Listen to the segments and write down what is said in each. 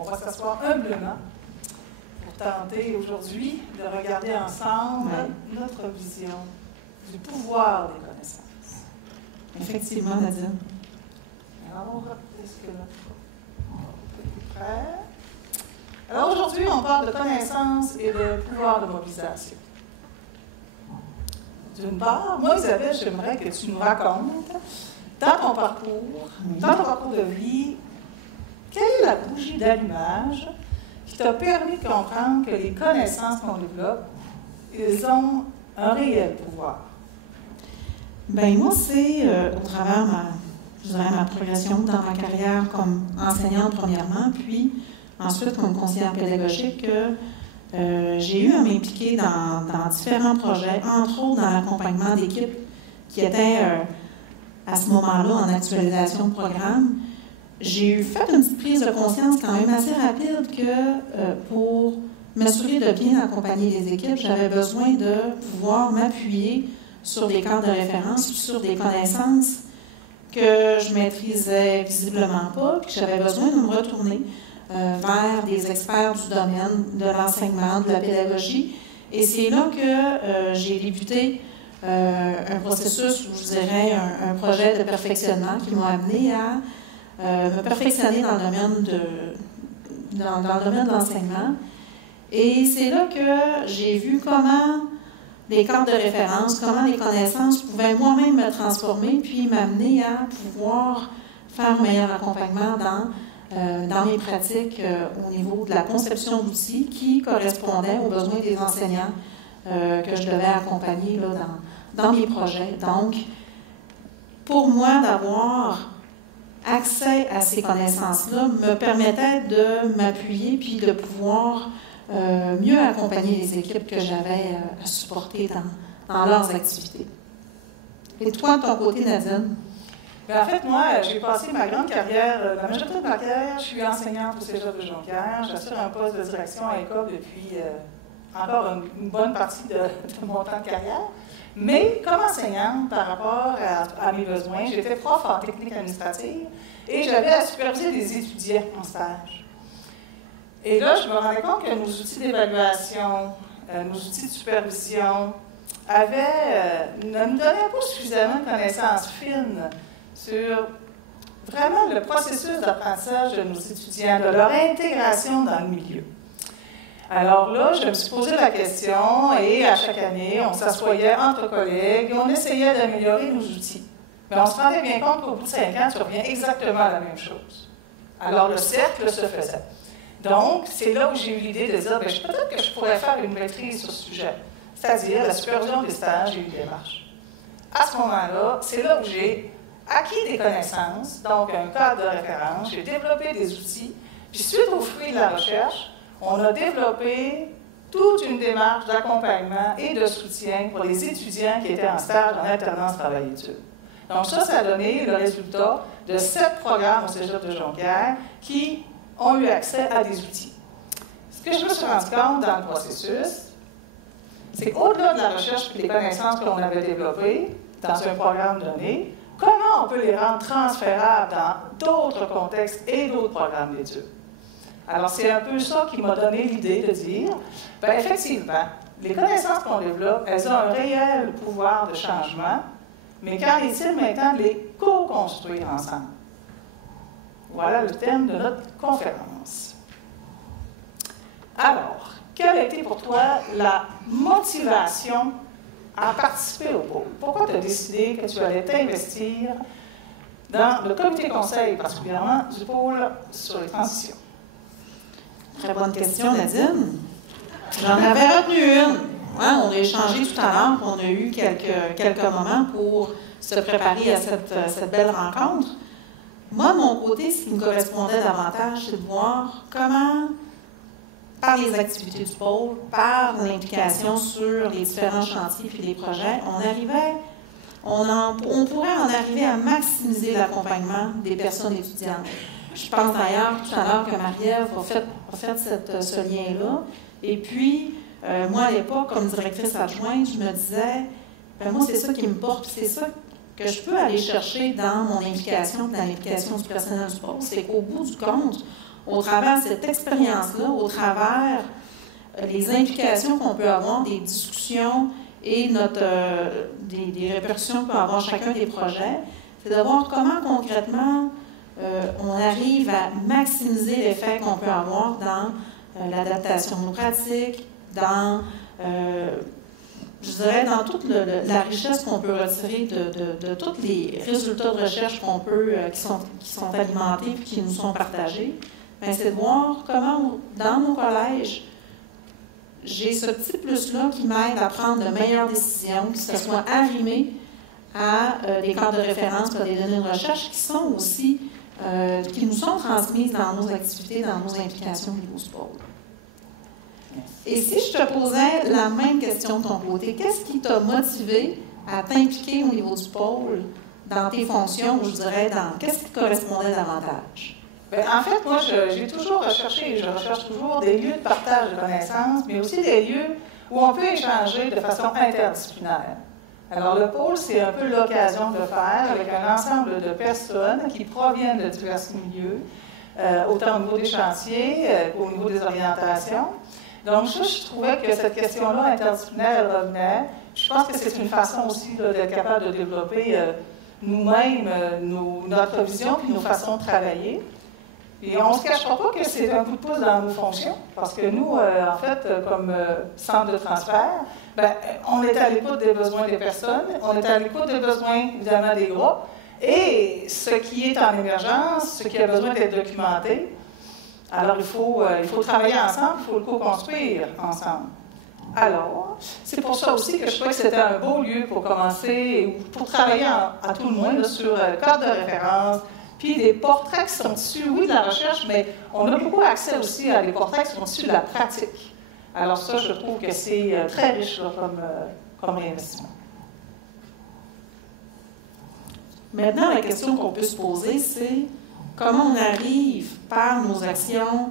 On va s'asseoir humblement pour tenter aujourd'hui de regarder ensemble notre vision du pouvoir des connaissances. Effectivement, Nadine. Alors, est-ce que est prêt? Alors aujourd'hui, on parle de connaissance et de pouvoir de mobilisation. D'une part, moi, Isabelle, j'aimerais que tu nous racontes, dans ton parcours de vie, quelle est la bougie d'allumage qui t'a permis de comprendre que les connaissances qu'on développe, ils ont un réel pouvoir? Bien, moi, c'est au travers ma progression dans ma carrière comme enseignante, premièrement, puis ensuite comme conseillère pédagogique, que j'ai eu à m'impliquer dans différents projets, entre autres dans l'accompagnement d'équipes qui étaient à ce moment-là en actualisation de programme. J'ai fait une petite prise de conscience quand même assez rapide que pour m'assurer de bien accompagner les équipes, j'avais besoin de pouvoir m'appuyer sur des cadres de référence, sur des connaissances que je maîtrisais visiblement pas, puis que j'avais besoin de me retourner vers des experts du domaine de l'enseignement, de la pédagogie. Et c'est là que j'ai débuté un processus, je dirais, un projet de perfectionnement qui m'a amené à me perfectionner dans le domaine de l'enseignement. Et c'est là que j'ai vu comment les cadres de référence, comment les connaissances pouvaient moi-même me transformer, puis m'amener à pouvoir faire un meilleur accompagnement dans mes pratiques au niveau de la conception d'outils qui correspondaient aux besoins des enseignants que je devais accompagner là, dans mes projets. Donc, pour moi, d'avoir accès à ces connaissances-là me permettait de m'appuyer puis de pouvoir mieux accompagner les équipes que j'avais à supporter dans leurs activités. Et toi, de ton côté, Nadine? Bien, en fait, moi, j'ai passé ma grande carrière, la majorité de ma carrière, je suis enseignante au Cégep de Jonquière. J'assure un poste de direction à l'école depuis encore une bonne partie de mon temps de carrière. Mais comme enseignante, par rapport à mes besoins, j'étais prof en technique administrative et j'avais à superviser des étudiants en stage. Et là, je me rendais compte que nos outils d'évaluation, nos outils de supervision ne nous donnaient pas suffisamment de connaissances fines sur vraiment le processus d'apprentissage de nos étudiants, de leur intégration dans le milieu. Alors là, je me suis posé la question et à chaque année, on s'assoyait entre collègues et on essayait d'améliorer nos outils. Mais on se rendait bien compte qu'au bout de 5 ans, tu reviens exactement à la même chose. Alors le cercle se faisait. Donc, c'est là où j'ai eu l'idée de dire, peut-être que je pourrais faire une maîtrise sur ce sujet, c'est-à-dire la supervision des stages et des démarches. À ce moment-là, c'est là où j'ai acquis des connaissances, donc un cadre de référence, j'ai développé des outils, puis suite aux fruits de la recherche, on a développé toute une démarche d'accompagnement et de soutien pour les étudiants qui étaient en stage en alternance travail-études. Donc ça a donné le résultat de 7 programmes au Cégep de Jonquière qui ont eu accès à des outils. Ce que je me suis rendu compte dans le processus, c'est qu'au-delà de la recherche et des connaissances qu'on avait développées dans un programme donné, comment on peut les rendre transférables dans d'autres contextes et d'autres programmes d'études. Alors, c'est un peu ça qui m'a donné l'idée de dire, bien, effectivement, les connaissances qu'on développe, elles ont un réel pouvoir de changement, mais qu'en est-il maintenant de les co-construire ensemble? Voilà le thème de notre conférence. Alors, quelle a été pour toi la motivation à participer au pôle? Pourquoi tu as décidé que tu allais t'investir dans le comité conseil, particulièrement du pôle sur les transitions? Très bonne question, Nadine. J'en avais retenu une. Ouais, on a échangé tout à l'heure, on a eu quelques moments pour se préparer à cette belle rencontre. Moi, de mon côté, ce qui me correspondait davantage, c'est de voir comment, par les activités du pôle, par l'implication sur les différents chantiers et les projets, on pourrait en arriver à maximiser l'accompagnement des personnes étudiantes. Je pense d'ailleurs tout à l'heure que Marie-Ève a fait ce lien-là. Et puis, moi, à l'époque, comme directrice adjointe, je me disais, moi, c'est ça qui me porte, c'est ça que je peux aller chercher dans mon implication, dans l'implication du personnel du pôle, c'est qu'au bout du compte, au travers de cette expérience-là, au travers les implications qu'on peut avoir, des discussions et des répercussions que peut avoir chacun des projets, c'est de voir comment concrètement on arrive à maximiser l'effet qu'on peut avoir dans l'adaptation de nos pratiques, dans, je dirais, dans toute la richesse qu'on peut retirer de tous les résultats de recherche qu'on peut, qui sont alimentés et qui nous sont partagés. Bien, c'est de voir comment, dans mon collège, j'ai ce petit plus-là qui m'aide à prendre de meilleures décisions, que ce soit arrimé à des cadres de référence pour des données de recherche qui sont aussi, qui nous sont transmises dans nos activités, dans nos implications au niveau du pôle. Et si je te posais la même question de ton côté, qu'est-ce qui t'a motivé à t'impliquer au niveau du pôle dans tes fonctions, ou je dirais, qu'est-ce qui te correspondait davantage? Bien, en fait, moi, j'ai toujours recherché, et je recherche toujours des lieux de partage de connaissances, mais aussi des lieux où on peut échanger de façon interdisciplinaire. Alors, le pôle, c'est un peu l'occasion de le faire avec un ensemble de personnes qui proviennent de divers milieux, autant au niveau des chantiers qu'au niveau des orientations. Donc, je trouvais que cette question-là interdisciplinaire, elle revenait. Je pense que c'est une façon aussi d'être capable de développer nous-mêmes notre vision et nos façons de travailler. Et on ne se cachera pas que c'est un coup de pouce dans nos fonctions, parce que nous, en fait, comme centre de transfert, bien, on est à l'écoute des besoins des personnes, on est à l'écoute des besoins, évidemment, des groupes, et ce qui est en émergence, ce qui a besoin d'être documenté. Alors, il faut travailler ensemble, il faut le co-construire ensemble. Alors, c'est pour ça aussi que je trouvais que c'était un beau lieu pour commencer, pour travailler à tout le moins là, sur le cadre de référence, puis des portraits qui sont issus, oui, de la recherche, mais on a beaucoup accès aussi à des portraits qui sont issus de la pratique. Alors ça, je trouve que c'est très riche là, comme réinvestissement. Maintenant, la question qu'on peut se poser, c'est comment on arrive, par nos actions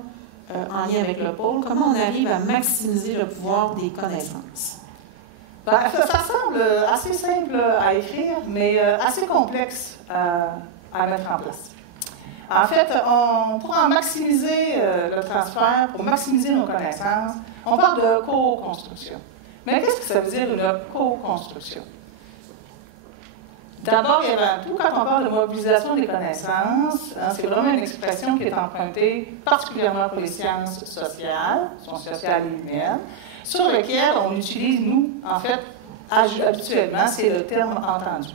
en lien avec le pôle, comment on arrive à maximiser le pouvoir des connaissances? Ben, ça semble assez simple à écrire, mais assez complexe à mettre en place. En fait, pour en maximiser le transfert, pour maximiser nos connaissances, on parle de co-construction. Mais qu'est-ce que ça veut dire une co-construction? D'abord et avant tout, quand on parle de mobilisation des connaissances, c'est vraiment une expression qui est empruntée particulièrement pour les sciences sociales, sociales et humaines, sur lesquelles on utilise, nous, en fait, habituellement, c'est le terme entendu.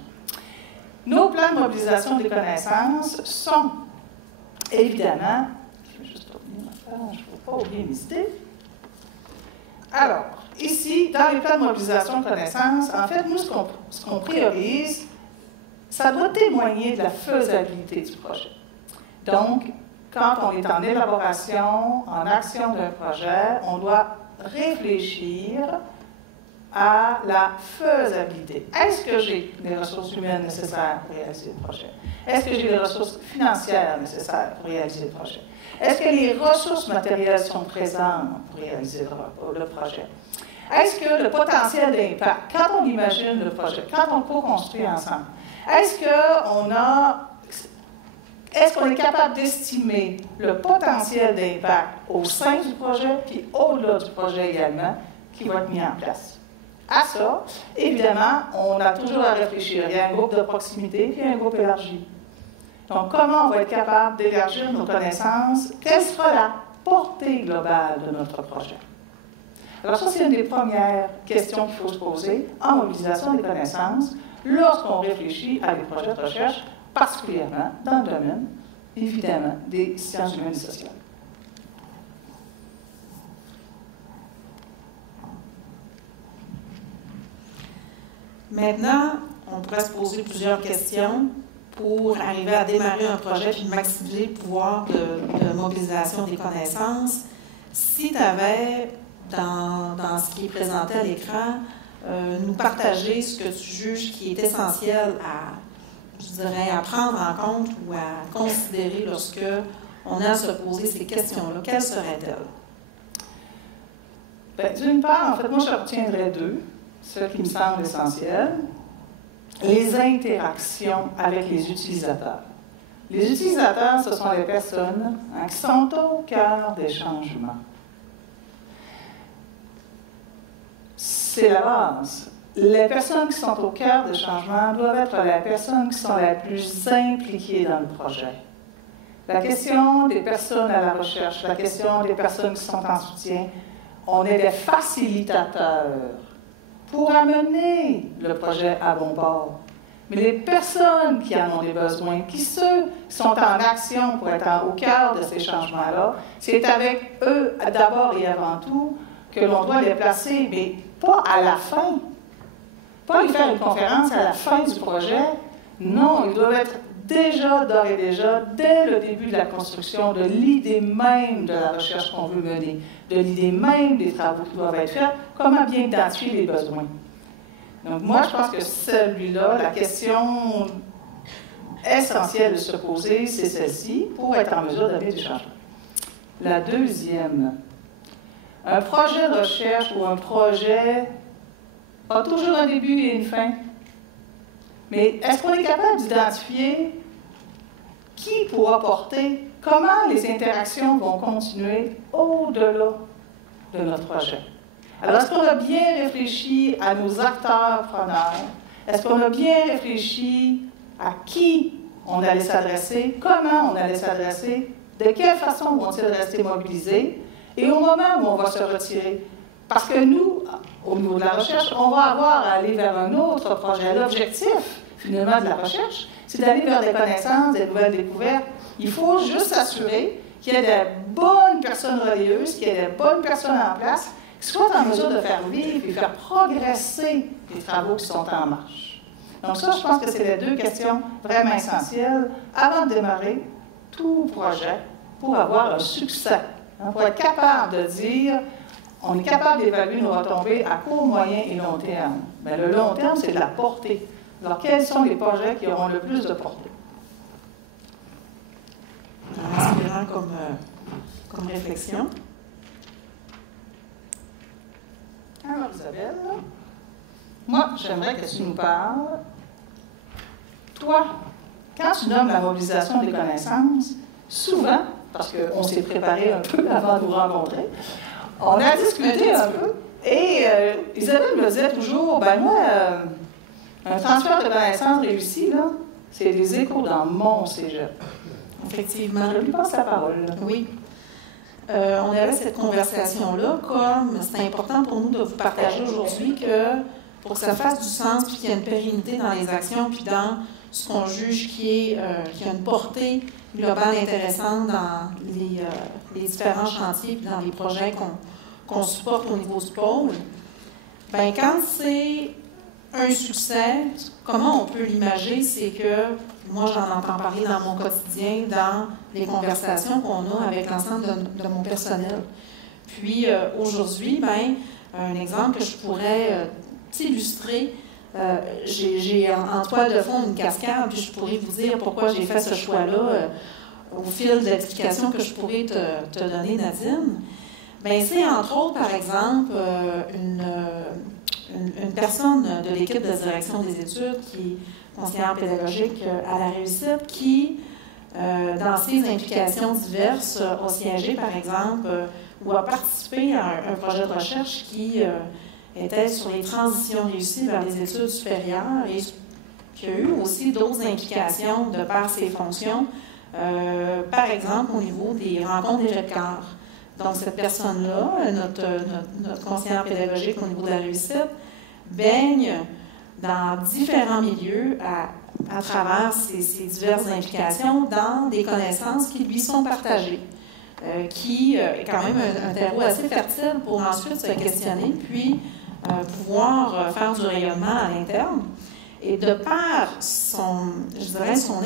Nos plans de mobilisation des connaissances sont, évidemment, je vais juste revenir je ne veux pas oublier mes idées. Alors, ici, dans les plans de mobilisation de connaissances, en fait, nous, ce qu'on priorise, ça doit témoigner de la faisabilité du projet. Donc, quand on est en élaboration, en action d'un projet, on doit réfléchir à la faisabilité. Est-ce que j'ai les ressources humaines nécessaires pour réaliser le projet? Est-ce que j'ai les ressources financières nécessaires pour réaliser le projet? Est-ce que les ressources matérielles sont présentes pour réaliser le projet? Est-ce que le potentiel d'impact, quand on imagine le projet, quand on co-construit ensemble, est-ce qu'on est capable d'estimer le potentiel d'impact au sein du projet, puis au-delà du projet également, qui va être mis en place? À ça, évidemment, on a toujours à réfléchir. Il y a un groupe de proximité, puis un groupe élargi. Donc, comment on va être capable d'élargir nos connaissances? Quelle sera la portée globale de notre projet? Alors ça, c'est une des premières questions qu'il faut se poser en mobilisation des connaissances lorsqu'on réfléchit à des projets de recherche, particulièrement dans le domaine, évidemment, des sciences humaines et sociales. Maintenant, on pourrait se poser plusieurs questions pour arriver à démarrer un projet et maximiser le pouvoir de mobilisation des connaissances. Si tu avais, dans ce qui est présenté à l'écran, nous partager ce que tu juges qui est essentiel à, je dirais, à prendre en compte ou à considérer lorsque on a à se poser ces questions-là, quelles seraient-elles? Bien, d'une part, en fait, moi, je retiendrai deux, celles qui me semblent essentielles. Les interactions avec les utilisateurs. Les utilisateurs, ce sont les personnes qui sont au cœur des changements. C'est la base. Les personnes qui sont au cœur des changements doivent être les personnes qui sont les plus impliquées dans le projet. La question des personnes à la recherche, la question des personnes qui sont en soutien, on est des facilitateurs pour amener le projet à bon port. Mais les personnes qui en ont des besoins, ceux qui sont en action pour être au cœur de ces changements-là, c'est avec eux, d'abord et avant tout, que l'on doit les placer, mais pas à la fin. Pas lui faire une conférence à la fin du projet. Non, ils doivent être déjà, d'ores et déjà, dès le début de la construction, de l'idée même de la recherche qu'on veut mener, de l'idée même des travaux qui doivent être faits, comment bien identifier les besoins. Donc moi, je pense que celui-là, la question essentielle de se poser, c'est celle-ci, pour être en mesure d'amener du changement. La deuxième, un projet de recherche ou un projet a toujours un début et une fin. Mais est-ce qu'on est capable d'identifier qui pourra porter, comment les interactions vont continuer au-delà de notre projet? Alors, est-ce qu'on a bien réfléchi à nos acteurs preneurs? Est-ce qu'on a bien réfléchi à qui on allait s'adresser, comment on allait s'adresser, de quelle façon vont-ils rester mobilisés, et au moment où on va se retirer? Parce que nous, au niveau de la recherche, on va avoir à aller vers un autre projet. L'objectif, finalement, de la recherche, c'est d'aller vers des connaissances, des nouvelles découvertes. Il faut juste s'assurer qu'il y ait des bonnes personnes relayeuses, qu'il y ait des bonnes personnes en place, qui soient en mesure de faire vivre et faire progresser les travaux qui sont en marche. Donc ça, je pense que c'est les deux questions vraiment essentielles avant de démarrer tout projet pour avoir un succès. Pour être capable de dire, on est capable d'évaluer nos retombées à court, moyen et long terme. Mais le long terme, c'est de la portée. Alors, quels sont les projets qui auront le plus de portée? Inspirant comme réflexion. Alors, Isabelle, moi, j'aimerais que tu nous parles. Toi, quand tu nommes la mobilisation des connaissances, souvent, parce qu'on s'est préparé un peu avant de nous rencontrer, on a discuté un peu, et Isabelle me disait toujours, ben moi, un transfert de connaissances réussi, là, c'est des échos dans mon cégep. Effectivement. Je lui passe la parole. Là. Oui. On avait cette conversation-là, comme c'est important pour nous de vous partager aujourd'hui que pour que ça fasse du sens, puis qu'il y ait une pérennité dans les actions, puis dans ce qu'on juge qui a une portée globale intéressante dans les différents chantiers, puis dans les projets qu'on supporte au niveau du pôle, bien, quand c'est un succès, comment on peut l'imager, c'est que moi, j'en entends parler dans mon quotidien, dans les conversations qu'on a avec l'ensemble de mon personnel. Puis, aujourd'hui, bien, un exemple que je pourrais illustrer, j'ai en toile de fond une cascade, puis je pourrais vous dire pourquoi j'ai fait ce choix-là au fil d'explications que je pourrais te donner, Nadine. Bien, c'est entre autres, par exemple, une personne de l'équipe de direction des études qui est conseillère pédagogique à la réussite qui, dans ses implications diverses, a siégé, par exemple, ou a participé à un projet de recherche qui était sur les transitions réussies vers les études supérieures et qui a eu aussi d'autres implications de par ses fonctions, par exemple au niveau des rencontres des jets de quart. Donc, cette personne-là, notre conseillère pédagogique au niveau de la réussite, baigne dans différents milieux à travers ces diverses implications dans des connaissances qui lui sont partagées, qui est quand même un terreau assez fertile pour ensuite se questionner, puis pouvoir faire du rayonnement à l'interne. Et de par son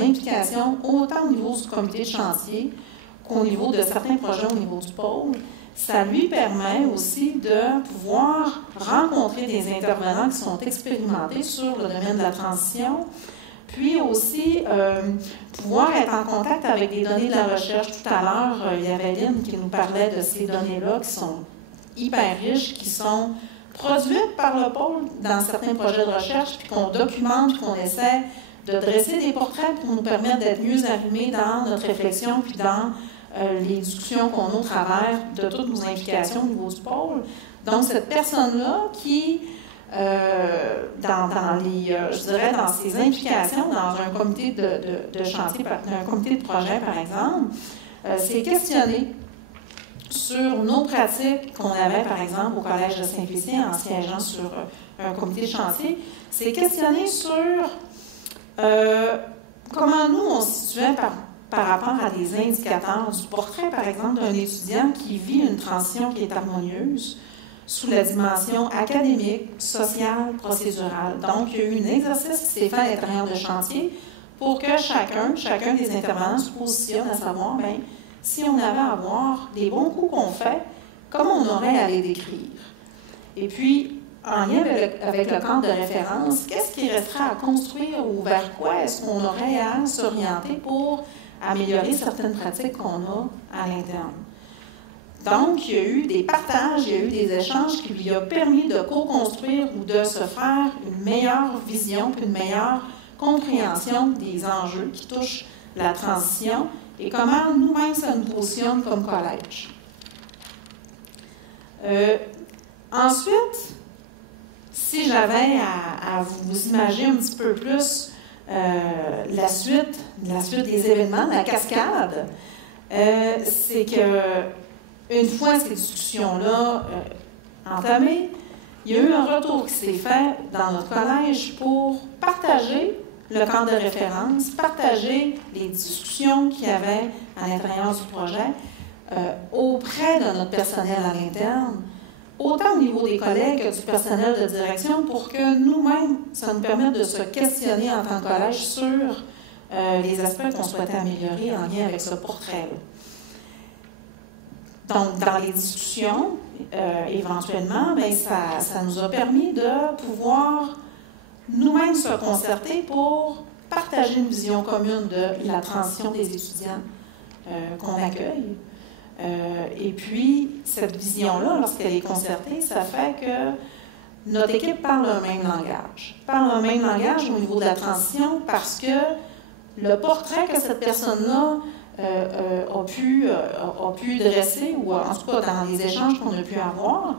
implication, autant au niveau du comité de chantier qu'au niveau de certains projets au niveau du pôle, ça lui permet aussi de pouvoir rencontrer des intervenants qui sont expérimentés sur le domaine de la transition, puis aussi pouvoir être en contact avec des données de la recherche. Tout à l'heure, il y avait Lynn qui nous parlait de ces données-là qui sont hyper riches, qui sont produites par le pôle dans certains projets de recherche, puis qu'on documente, qu'on essaie de dresser des portraits pour nous permettre d'être mieux arrimés dans notre réflexion puis dans les discussions qu'on a au travers de toutes nos implications au niveau du pôle. Donc, cette personne-là qui, je dirais, dans ses implications dans un comité de chantier, un comité de projet, par exemple, s'est questionnée sur nos pratiques qu'on avait, par exemple, au Collège de Saint-Félicien en siégeant sur un comité de chantier, s'est questionnée sur comment nous, on se situait par rapport à des indicateurs du portrait, par exemple, d'un étudiant qui vit une transition qui est harmonieuse sous la dimension académique, sociale, procédurale. Donc, il y a eu un exercice qui s'est fait à l'intérieur de chantier pour que chacun des intervenants se positionne à savoir, bien, si on avait à voir les bons coups qu'on fait, comment on aurait à les décrire. Et puis, en lien avec le cadre de référence, qu'est-ce qui resterait à construire ou vers quoi est-ce qu'on aurait à s'orienter pour améliorer certaines pratiques qu'on a à l'interne. Donc, il y a eu des partages, il y a eu des échanges qui lui ont permis de co-construire ou de se faire une meilleure vision puis une meilleure compréhension des enjeux qui touchent la transition et comment nous-mêmes ça nous positionne comme collège. Ensuite, si j'avais à vous imaginer un petit peu plus la suite des événements, la cascade, c'est que une fois ces discussions-là entamées, il y a eu un retour qui s'est fait dans notre collège pour partager le cadre de référence, partager les discussions qu'il y avait à l'intérieur du projet auprès de notre personnel à l'interne, autant au niveau des collègues que du personnel de direction, pour que nous-mêmes, ça nous permette de se questionner en tant que collège sur les aspects qu'on souhaitait améliorer en lien avec ce portrait-là. Donc, dans les discussions, éventuellement, bien, ça nous a permis de pouvoir nous-mêmes se concerter pour partager une vision commune de la transition des étudiants qu'on accueille. Et puis, cette vision-là, lorsqu'elle est concertée, ça fait que notre équipe parle le même langage. Parle le même langage au niveau de la transition parce que le portrait que cette personne-là a pu dresser, ou en tout cas dans les échanges qu'on a pu avoir,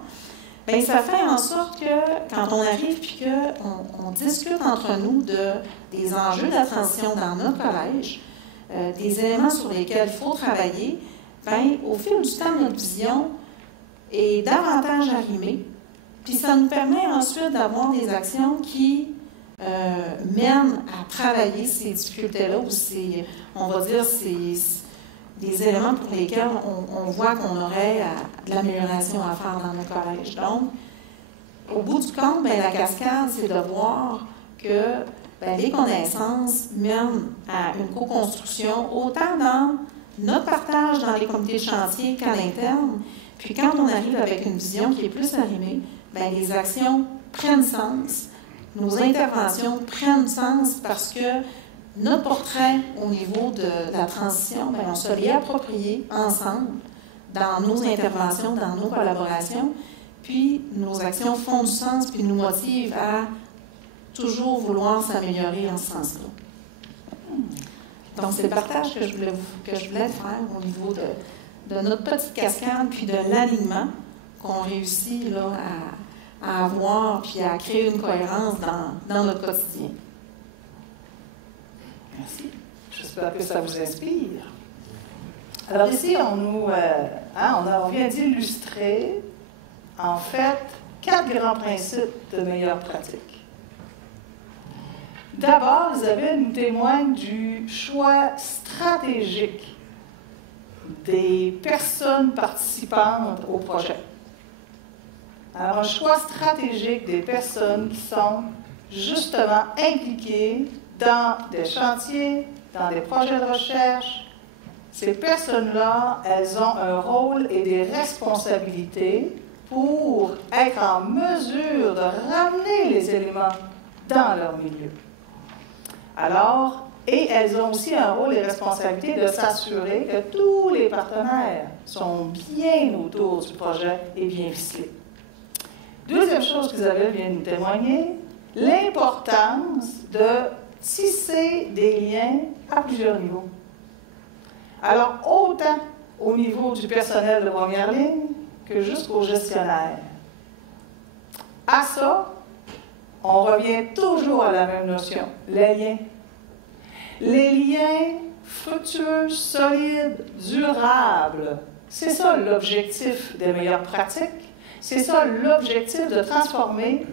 bien, ça fait en sorte que quand on arrive et qu'on discute entre nous des enjeux de la transition dans notre collège, des éléments sur lesquels il faut travailler, bien, au fil du temps, notre vision est davantage arrimée. Puis ça nous permet ensuite d'avoir des actions qui mènent à travailler ces difficultés-là, ou on va dire, des éléments pour lesquels on voit qu'on aurait de l'amélioration à faire dans notre collège. Donc, au bout du compte, bien, la cascade, c'est de voir que bien, les connaissances mènent à une co-construction, autant dans notre partage dans les comités de chantier qu'à l'interne. Puis quand on arrive avec une vision qui est plus arrimée, bien, les actions prennent sens, nos interventions prennent sens parce que notre portrait au niveau de la transition, bien, on se l'est approprié ensemble dans nos interventions, dans nos collaborations, puis nos actions font du sens puis nous motivent à toujours vouloir s'améliorer en ce sens-là. Donc, c'est le partage que je voulais faire au niveau de notre petite cascade, puis de l'alignement qu'on réussit là, à avoir, puis à créer une cohérence dans notre quotidien. Merci. J'espère que ça vous inspire. Alors ici, on vient d'illustrer, en fait, 4 grands principes de meilleure pratique. D'abord, Isabelle nous témoigne du choix stratégique des personnes participantes au projet. Alors, un choix stratégique des personnes qui sont justement impliquées dans des chantiers, dans des projets de recherche. Ces personnes-là, elles ont un rôle et des responsabilités pour être en mesure de ramener les éléments dans leur milieu. Alors, et elles ont aussi un rôle et responsabilité de s'assurer que tous les partenaires sont bien autour du projet et bien ficelés. Deuxième chose qu'Isabelle vient nous témoigner, l'importance de tisser des liens à plusieurs niveaux. Alors, autant au niveau du personnel de première ligne que jusqu'aux gestionnaires. À ça, on revient toujours à la même notion, les liens. Les liens fructueux, solides, durables. C'est ça l'objectif des meilleures pratiques. C'est ça l'objectif de transformer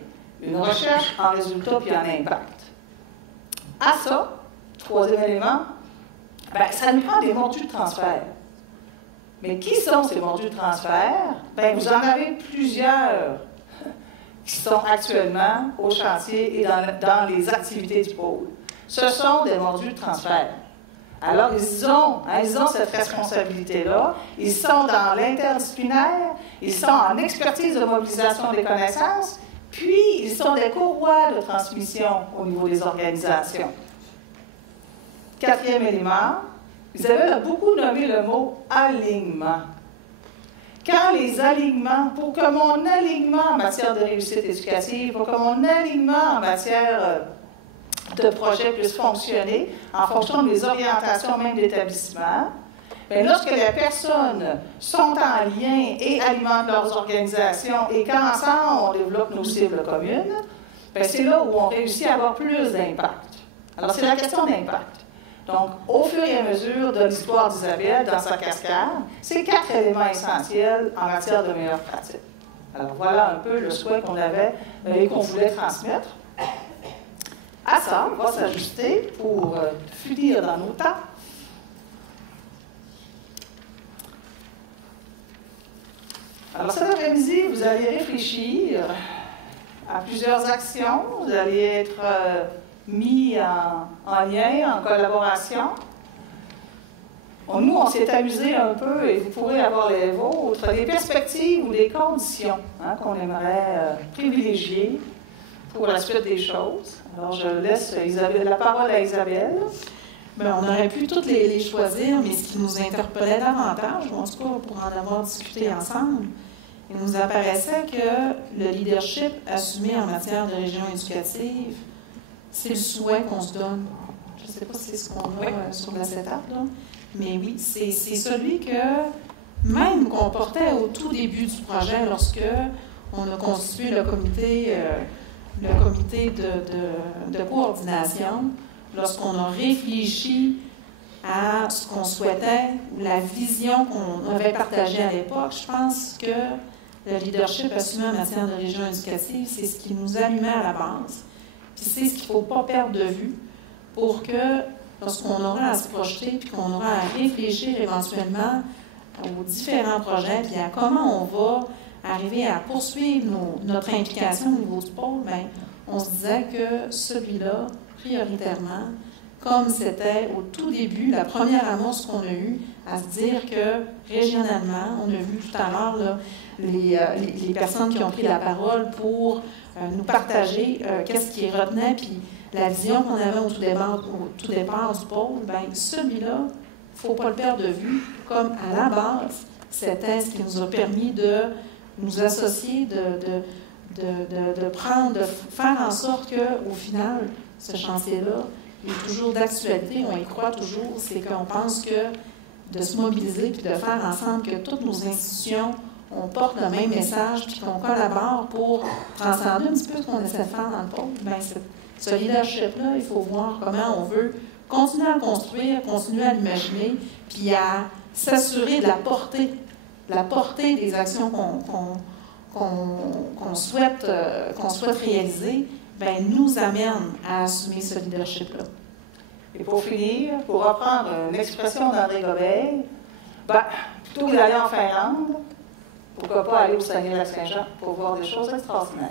une recherche en résultat puis en impact. À ça, troisième élément, ça nous prend des modules de transfert. Mais qui sont ces modules de transfert? Vous en avez plusieurs qui sont actuellement au chantier et dans les activités du pôle. Ce sont des modules de transfert. Alors, ils ont cette responsabilité-là. Ils sont dans l'interdisciplinaire, ils sont en expertise de mobilisation des connaissances, puis ils sont des courroies de transmission au niveau des organisations. Quatrième élément, vous avez beaucoup nommé le mot alignement. Quand les alignements, pour que mon alignement en matière de réussite éducative, pour que mon alignement en matière de projet puisse fonctionner en fonction des orientations même d'établissement, lorsque les personnes sont en lien et alimentent leurs organisations et qu'ensemble on développe nos cibles communes, c'est là où on réussit à avoir plus d'impact. Alors c'est la question d'impact. Donc, au fur et à mesure de l'histoire d'Isabelle, dans sa cascade, c'est 4 éléments essentiels en matière de meilleures pratiques. Alors, voilà un peu le souhait qu'on avait et qu'on voulait transmettre. À ça, on va s'ajuster pour finir dans nos temps. Alors, cet après-midi, vous allez réfléchir à plusieurs actions. Vous allez être mis en lien, en collaboration. Nous, on s'est amusé un peu, et vous pourrez avoir les vôtres, des perspectives ou des conditions qu'on aimerait privilégier pour la suite des choses. Alors, je laisse la parole à Isabelle. On aurait pu toutes les choisir, mais ce qui nous interpellait davantage, ou en tout cas pour en avoir discuté ensemble, il nous apparaissait que le leadership assumé en matière de région éducative, c'est le souhait qu'on se donne. Je ne sais pas si c'est ce qu'on a sur la setup, là, mais oui, c'est celui que même qu'on portait au tout début du projet, lorsque on a constitué le comité de coordination, lorsqu'on a réfléchi à ce qu'on souhaitait, la vision qu'on avait partagée à l'époque, je pense que le leadership assumé en matière de région éducative, c'est ce qui nous allumait à la base. Puis c'est ce qu'il ne faut pas perdre de vue pour que, lorsqu'on aura à se projeter, puis qu'on aura à réfléchir éventuellement aux différents projets, puis à comment on va arriver à poursuivre notre implication au niveau du pôle, on se disait que celui-là, prioritairement, comme c'était au tout début, la première amorce qu'on a eue, à se dire que régionalement, on a vu tout à l'heure là, les personnes qui ont pris la parole pour nous partager qu'est-ce qui retenait, puis la vision qu'on avait au tout départ du pôle, celui-là, il ne faut pas le perdre de vue, comme à la base, c'était ce qui nous a permis de nous associer, de faire en sorte qu'au final, ce chantier-là est toujours d'actualité, on y croit toujours, c'est qu'on pense que de se mobiliser puis de faire ensemble que toutes nos institutions, on porte le même message puis qu'on collabore pour transcender un petit peu ce qu'on essaie de faire dans le pôle, ce leadership-là, il faut voir comment on veut continuer à le construire, continuer à l'imaginer, puis à s'assurer de la portée des actions qu'on souhaite réaliser, nous amène à assumer ce leadership-là. Et pour finir, pour reprendre une expression d'André Gobeil, plutôt que d'aller en Finlande, pourquoi pas aller au Saguenay-Lac-Saint-Jean pour voir des choses extraordinaires.